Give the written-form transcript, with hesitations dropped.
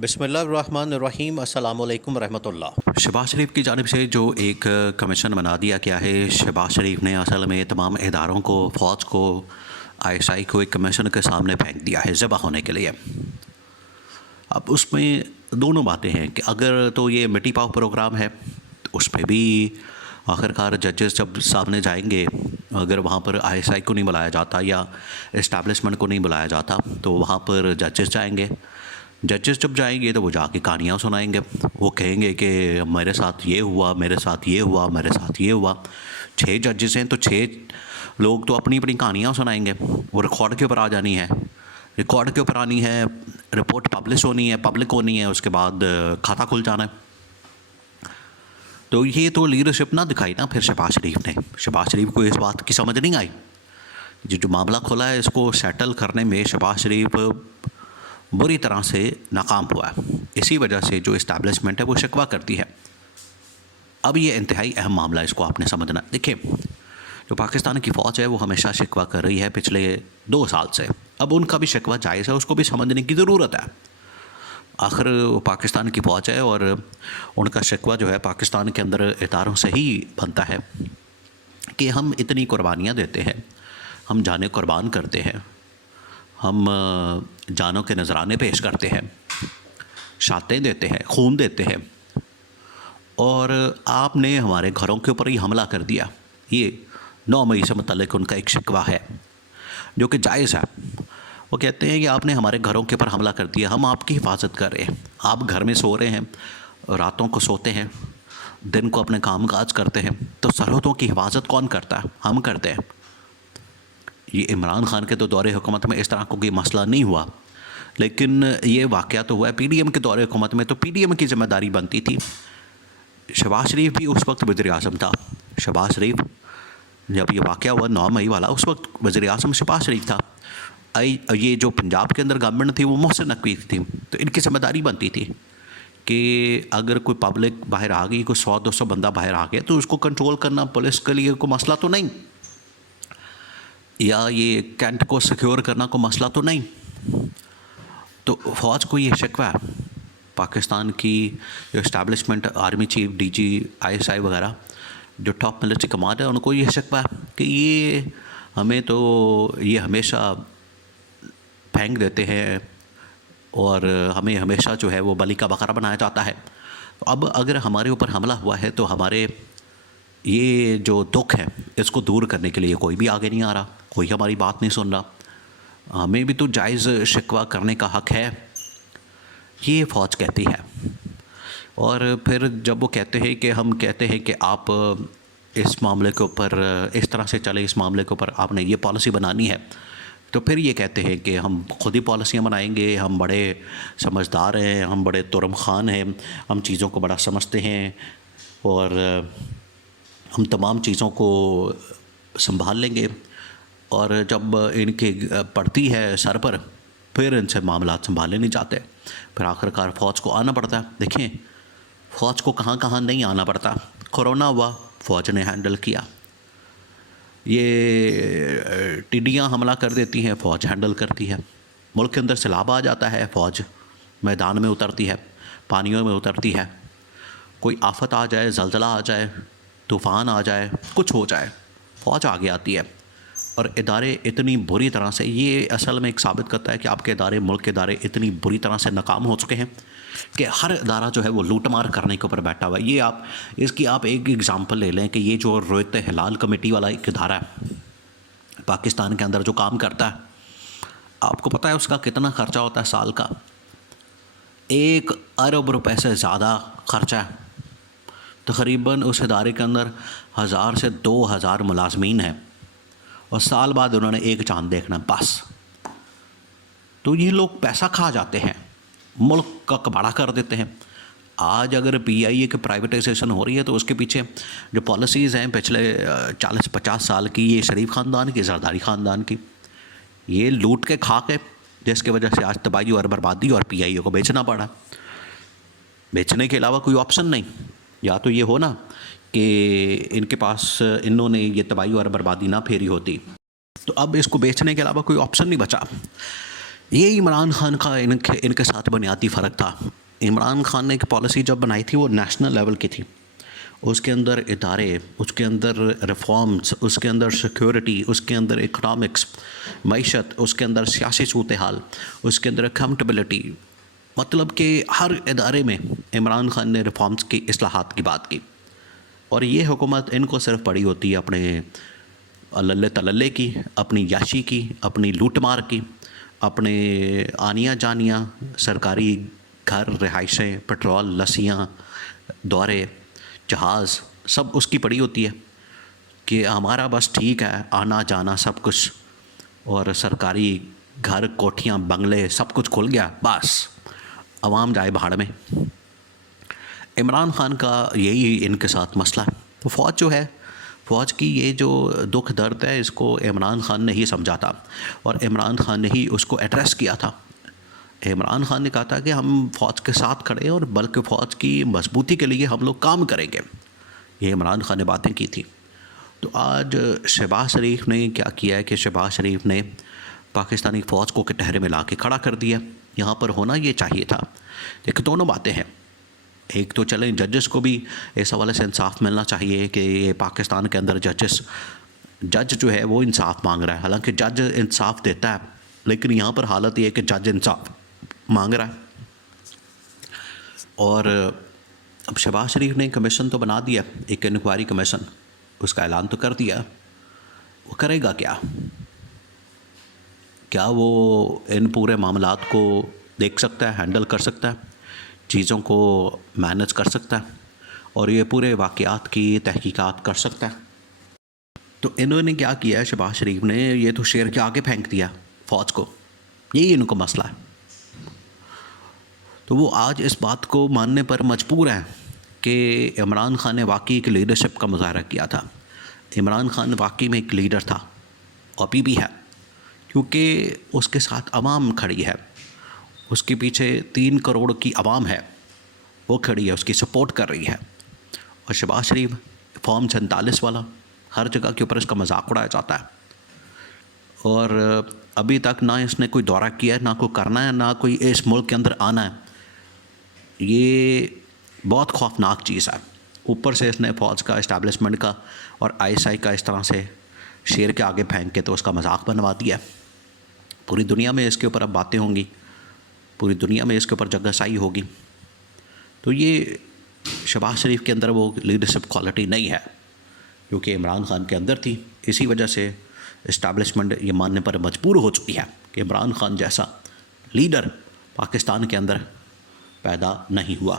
बिस्मिल्लाहिर्रहमानिर्रहीम अस्सलामुअलैकुम रहमतुल्लाह। शहबाज शरीफ की जानिब से जो एक कमीशन बना दिया गया है, शहबाज शरीफ ने असल में तमाम इदारों को, फ़ौज को, आईएसआई को एक कमीशन के सामने फेंक दिया है ज़बह होने के लिए। अब उसमें दोनों बातें हैं कि अगर तो ये मिट्टी पाव प्रोग्राम है तो उस पर भी आखिरकार जजेस जब सामने जाएंगे, अगर वहाँ पर आईएसआई को नहीं बुलाया जाता या इस्टेब्लिशमेंट को नहीं बुलाया जाता तो वहाँ पर जजेस जाएंगे। जजेस जब जाएंगे तो वो जाके कहानियाँ सुनाएंगे। वो कहेंगे कि मेरे साथ ये हुआ, मेरे साथ ये हुआ, मेरे साथ ये हुआ। 6 जजेस हैं तो 6 लोग तो अपनी अपनी कहानियाँ सुनाएंगे। वो रिकॉर्ड के ऊपर आ जानी है, रिकॉर्ड के ऊपर आनी है, रिपोर्ट पब्लिश होनी है, पब्लिक होनी है, उसके बाद खाता खुल जाना है। तो ये तो लीडरशिप ना दिखाई ना फिर शहबाज शरीफ ने। शहबाज शरीफ को इस बात की समझ नहीं आई। जो मामला खुला है इसको सेटल करने में शहबाज शरीफ बुरी तरह से नाकाम हुआ है। इसी वजह से जो इस्टेब्लिशमेंट है वो शिकवा करती है। अब ये इंतहाई अहम मामला है, इसको आपने समझना। देखिए, जो पाकिस्तान की फ़ौज है वो हमेशा शिकवा कर रही है पिछले 2 साल से। अब उनका भी शिकवा जायज़ है, उसको भी समझने की ज़रूरत है। आखिर पाकिस्तान की फ़ौज है और उनका शिकवा जो है पाकिस्तान के अंदर इदारों से ही बनता है कि हम इतनी कुर्बानियाँ देते हैं, हम जानें कुर्बान करते हैं, हम जानों के नजराने पेश करते हैं, शातें देते हैं, खून देते हैं, और आपने हमारे घरों के ऊपर ही हमला कर दिया। ये 9 मई से मुतल्लिक उनका एक शिकवा है जो कि जायज़ है। वो कहते हैं कि आपने हमारे घरों के ऊपर हमला कर दिया, हम आपकी हिफाजत कर रहे हैं। आप घर में सो रहे हैं, रातों को सोते हैं, दिन को अपने काम काज करते हैं, तो सरहदों की हिफाजत कौन करता है? हम करते हैं। ये इमरान खान के तो दौरे हुकूमत में इस तरह का कोई मसला नहीं हुआ, लेकिन ये वाक़या तो हुआ है पीडीएम के दौरे हुकूमत में, तो पीडीएम की ज़िम्मेदारी बनती थी। शहबाज शरीफ भी उस वक्त वज़ीर-ए-आज़म था। शहबाज शरीफ जब ये वाक़या हुआ 9 मई वाला, उस वक्त वज़ीर-ए-आज़म शहबाज शरीफ था। ये जो पंजाब के अंदर गवर्नमेंट थी वो मोहसिन नकवी थी, तो इनकी ज़िम्मेदारी बनती थी कि अगर कोई पब्लिक बाहर आ गई, कोई 100-200 बंदा बाहर आ गया, तो उसको कंट्रोल करना पुलिस के लिए कोई मसला तो नहीं, या ये कैंट को सिक्योर करना को मसला तो नहीं। तो फ़ौज को ये शिकवा है पाकिस्तान की जो establishment, army chief, DG, ISI वगैरह जो टॉप मिलिट्री कमांड है, उनको ये शिकवा है कि ये हमें तो ये हमेशा फेंक देते हैं और हमें हमेशा जो है वो बलि का बकरा बनाया जाता है। अब अगर हमारे ऊपर हमला हुआ है तो हमारे ये जो दुख है इसको दूर करने के लिए कोई भी आगे नहीं आ रहा, कोई हमारी बात नहीं सुन रहा। हमें भी तो जायज़ शिकवा करने का हक़ है, ये फ़ौज कहती है। और फिर जब वो कहते हैं कि हम कहते हैं कि आप इस मामले के ऊपर इस तरह से चले, इस मामले के ऊपर आपने ये पॉलिसी बनानी है, तो फिर ये कहते हैं कि हम खुद ही पॉलिसियाँ बनाएंगे, हम बड़े समझदार हैं, हम बड़े तुरम खान हैं, हम चीज़ों को बड़ा समझते हैं और हम तमाम चीज़ों को संभाल लेंगे। और जब इनके पड़ती है सर पर, फिर इनसे मामला संभाले नहीं जाते, फिर आखिरकार फ़ौज को आना पड़ता है। देखें, फ़ौज को कहाँ कहाँ नहीं आना पड़ता। कोरोना हुआ, फ़ौज ने हैंडल किया। ये टिड्डियाँ हमला कर देती हैं, फ़ौज हैंडल करती है। मुल्क के अंदर सैलाब आ जाता है, फ़ौज मैदान में उतरती है, पानियों में उतरती है। कोई आफत आ जाए, ज़लज़ला आ जाए, तूफ़ान आ जाए, कुछ हो जाए, फ़ौज आगे आती है। और इदारे इतनी बुरी तरह से, ये असल में एक साबित करता है कि आपके इदारे, मुल्क के इदारे इतनी बुरी तरह से नाकाम हो चुके हैं कि हर इदारा जो है वो लूटमार करने के ऊपर बैठा हुआ है। ये आप इसकी आप एक एग्ज़ाम्पल ले लें कि ये जो रोयत हिलाल कमेटी वाला एक इदारा है पाकिस्तान के अंदर जो काम करता है, आपको पता है उसका कितना ख़र्चा होता है साल का? 1 अरब रुपए से ज़्यादा ख़र्चा है। तकरीबन उस इदारे के अंदर 1000 से 2000 मुलाजमीन हैं और साल बाद उन्होंने एक चांद देखना बस। तो ये लोग पैसा खा जाते हैं, मुल्क का कबाड़ा कर देते हैं। आज अगर पीआईए की प्राइवेटाइजेशन हो रही है तो उसके पीछे जो पॉलिसीज़ हैं पिछले 40-50 साल की, ये शरीफ ख़ानदान की, जरदारी ख़ानदान की, ये लूट के खा के, जिसकी वजह से आज तबाही और बर्बादी, और पीआईए को बेचना पड़ा। बेचने के अलावा कोई ऑप्शन नहीं। या तो ये हो ना कि इनके पास, इन्होंने ये तबाही और बर्बादी ना फेरी होती, तो अब इसको बेचने के अलावा कोई ऑप्शन नहीं बचा। ये इमरान खान का इनके साथ बुनियादी फ़र्क था। इमरान खान ने एक पॉलिसी जब बनाई थी वो नेशनल लेवल की थी, उसके अंदर इदारे, उसके अंदर रिफॉर्म्स, उसके अंदर सिक्योरिटी, उसके अंदर इकनॉमिक्स, मईशत, उसके अंदर सियासी सूरत हाल, उसके अंदर अकाउंटेबिलिटी, मतलब कि हर इदारे में इमरान खान ने रिफॉर्म्स की, इस्लाहात की बात की। और ये हुकूमत इनको सिर्फ पड़ी होती है अपने लल्ले तलल्ले की, अपनी याशी की, अपनी लूटमार की, अपने आनिया जानिया, सरकारी घर, रिहाइशें, पेट्रोल, लस्सियाँ, दौरे, जहाज़, सब उसकी पड़ी होती है कि हमारा बस ठीक है, आना जाना सब कुछ, और सरकारी घर, कोठियाँ, बंगले, सब कुछ खुल गया, बस आवाम जाए भाड़ में। इमरान खान का यही इनके साथ मसला है। तो फ़ौज जो है, फ़ौज की ये जो दुख दर्द है, इसको इमरान खान ने ही समझा था और इमरान खान ने ही उसको एड्रेस किया था। इमरान खान ने कहा था कि हम फ़ौज के साथ खड़े हैं और बल्कि फ़ौज की मजबूती के लिए हम लोग काम करेंगे। ये इमरान खान ने बातें की थी। तो आज शहबाज शरीफ ने क्या किया है कि शहबाज शरीफ ने पाकिस्तानी फ़ौज को कटहरे में ला के खड़ा कर दिया। यहाँ पर होना ये चाहिए था। देखिए, दोनों बातें हैं। एक तो चलें, जजेस को भी इस हवाले से इंसाफ मिलना चाहिए कि ये पाकिस्तान के अंदर जज जो है वो इंसाफ मांग रहा है। हालांकि जज इंसाफ देता है, लेकिन यहाँ पर हालत ये है कि जज इंसाफ मांग रहा है। और अब शहबाज शरीफ ने कमीशन तो बना दिया, एक इंक्वायरी कमीशन, उसका ऐलान तो कर दिया। वो करेगा क्या? क्या वो इन पूरे मामलात को देख सकता है, हैंडल कर सकता है, चीज़ों को मैनेज कर सकता है और ये पूरे वाक़यात की तहकीकात कर सकता है? तो इन्होंने क्या किया है, शहबाज शरीफ ने ये तो शेर के आगे फेंक दिया फ़ौज को। यही इनको मसला है। तो वो आज इस बात को मानने पर मजबूर हैं कि इमरान खान ने वाकई एक लीडरशिप का मुजाहरा किया था। इमरान खान वाकई में एक लीडर था और अभी भी है, क्योंकि उसके साथ आवाम खड़ी है, उसके पीछे 3 करोड़ की आवाम है, वो खड़ी है, उसकी सपोर्ट कर रही है। और शहबाज शरीफ फॉर्म 47 वाला, हर जगह के ऊपर इसका मजाक उड़ाया जाता है। और अभी तक ना इसने कोई दौरा किया है, ना कोई करना है, ना कोई इस मुल्क के अंदर आना है। ये बहुत खौफनाक चीज़ है। ऊपर से इसने फ़ौज का, इस्टेब्लिशमेंट का और ISI का इस तरह से शेर के आगे फेंक के तो उसका मजाक बनवा दिया। पूरी दुनिया में इसके ऊपर अब बातें होंगी, पूरी दुनिया में इसके ऊपर जगहसाई होगी। तो ये शहबाज शरीफ के अंदर वो लीडरशिप क्वालिटी नहीं है, क्योंकि इमरान खान के अंदर थी। इसी वजह से इस्टेब्लिशमेंट ये मानने पर मजबूर हो चुकी है कि इमरान खान जैसा लीडर पाकिस्तान के अंदर पैदा नहीं हुआ।